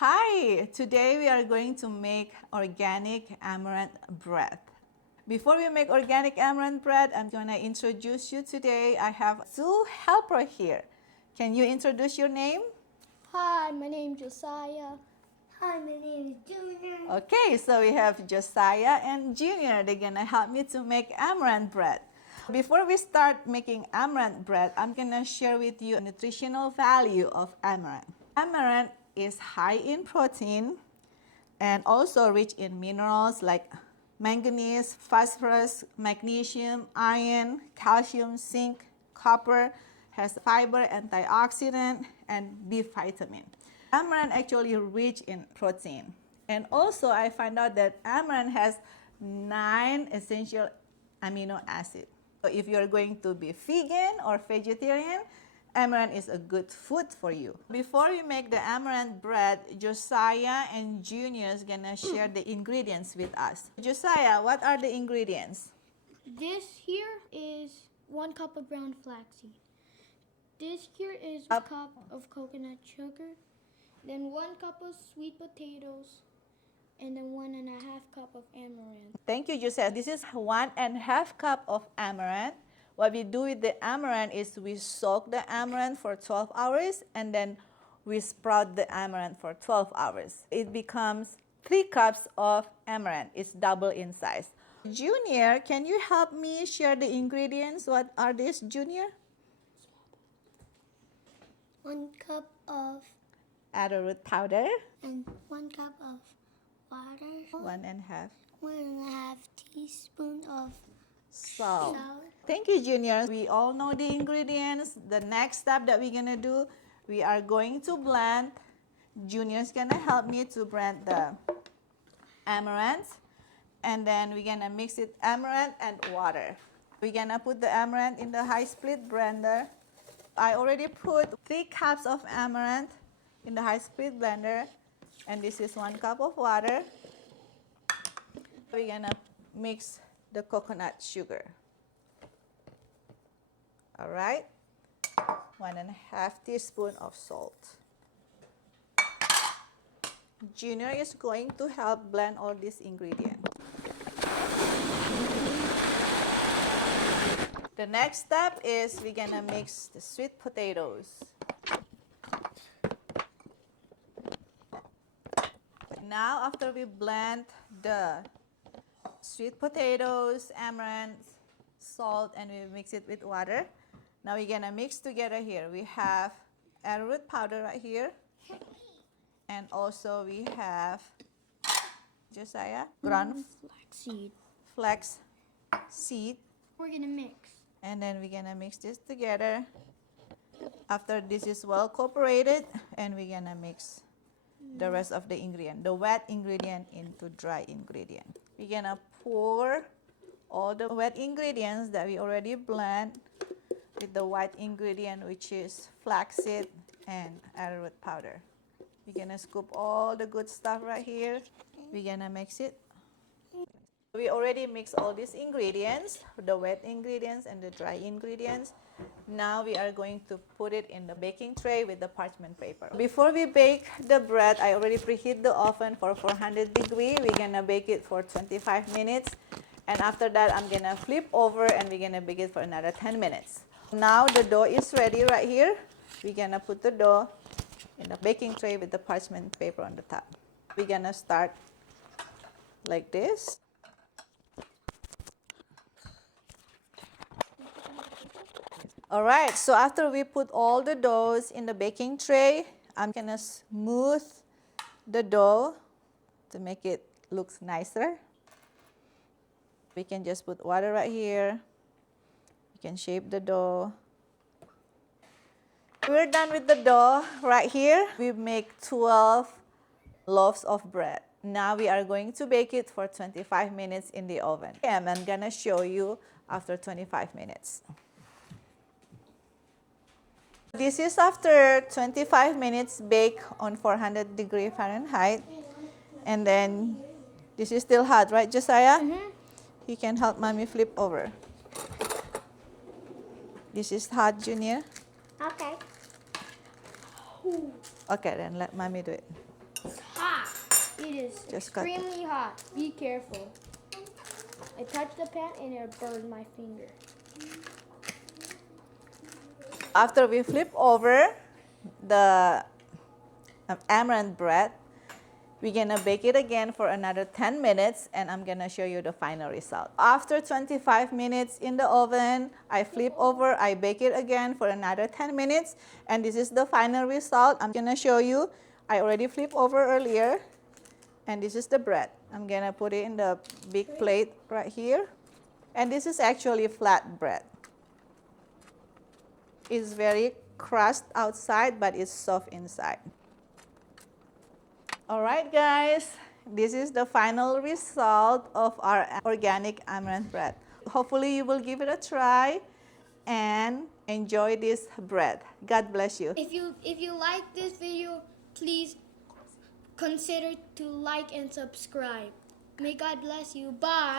Hi, today we are going to make organic amaranth bread. Before we make organic amaranth bread, I'm going to introduce you today. I have two helpers here. Can you introduce your name? Hi, my name is Josiah. Hi, my name is Junior. Okay, so we have Josiah and Junior. They're going to help me to make amaranth bread. Before we start making amaranth bread, I'm going to share with you a nutritional value of amaranth. Amaranth is high in protein and also rich in minerals like manganese, phosphorus, magnesium, iron, calcium, zinc, copper, has fiber, antioxidant, and B vitamin. Amaranth actually rich in protein. And also I found out that amaranth has 9 essential amino acids. So if you're going to be vegan or vegetarian, amaranth is a good food for you. Before we make the amaranth bread, Josiah and Junior is gonna share the ingredients with us. Josiah, what are the ingredients? This here is 1 cup of ground flaxseed. This here is a cup of coconut sugar. Then 1 cup of sweet potatoes. And then 1.5 cup of amaranth. Thank you, Josiah. This is 1.5 cup of amaranth. What we do with the amaranth is we soak the amaranth for 12 hours and then we sprout the amaranth for 12 hours. It becomes 3 cups of amaranth. It's double in size. Junior, can you help me share the ingredients? What are these, Junior? 1 cup of Arrowroot powder. and 1 cup of water. 1.5 teaspoon of Salt. salt. Thank you, Junior. We all know the ingredients. The next step that we're gonna do, we are going to blend. Junior's gonna help me to blend the amaranth, and then we're gonna mix it amaranth and water. We're gonna put the amaranth in the high split blender. I already put 3 cups of amaranth in the high split blender, and this is 1 cup of water. We're gonna mix the coconut sugar. All right, 1.5 teaspoon of salt. Junior is going to help blend all these ingredients. The next step is we're gonna mix the sweet potatoes. Now after we blend the sweet potatoes, amaranth, salt, and we mix it with water, now we're gonna mix together here. We have arrowroot powder right here, and also we have, Josiah, ground flax seed. We're gonna mix. And then we're gonna mix this together. After this is well cooperated, and we're gonna mix the rest of the ingredient, the wet ingredient into dry ingredient. We're gonna pour all the wet ingredients that we already blend with the white ingredient, which is flaxseed and arrowroot powder. We're gonna scoop all the good stuff right here. We're gonna mix it. We already mixed all these ingredients, the wet ingredients and the dry ingredients. Now we are going to put it in the baking tray with the parchment paper. Before we bake the bread, I already preheat the oven for 400 degrees. We're gonna bake it for 25 minutes. And after that, I'm gonna flip over and we're gonna bake it for another 10 minutes. Now the dough is ready right here. We're gonna put the dough in the baking tray with the parchment paper on the top. We're gonna start like this. All right, so after we put all the doughs in the baking tray, I'm gonna smooth the dough to make it look nicer. We can just put water right here. We can shape the dough. We're done with the dough right here. We make 12 loaves of bread. Now we are going to bake it for 25 minutes in the oven. And I'm gonna show you after 25 minutes. This is after 25 minutes bake on 400 degrees Fahrenheit. And then this is still hot, right, Josiah? Mm-hmm. You can help mommy flip over. This is hot, Junior. Okay. Okay, then let mommy do it. It is Just cut it. extremely hot. Be careful. I touched the pan and it burned my finger. After we flip over the amaranth bread, we're gonna bake it again for another 10 minutes and I'm gonna show you the final result. After 25 minutes in the oven, I flip over, I bake it again for another 10 minutes and this is the final result. I'm gonna show you. I already flipped over earlier and this is the bread. I'm gonna put it in the big plate right here. And this is actually flat bread. It's very crust outside, but it's soft inside. All right, guys, this is the final result of our organic amaranth bread. Hopefully, you will give it a try and enjoy this bread. God bless you. If you like this video, please consider to like and subscribe. May God bless you. Bye.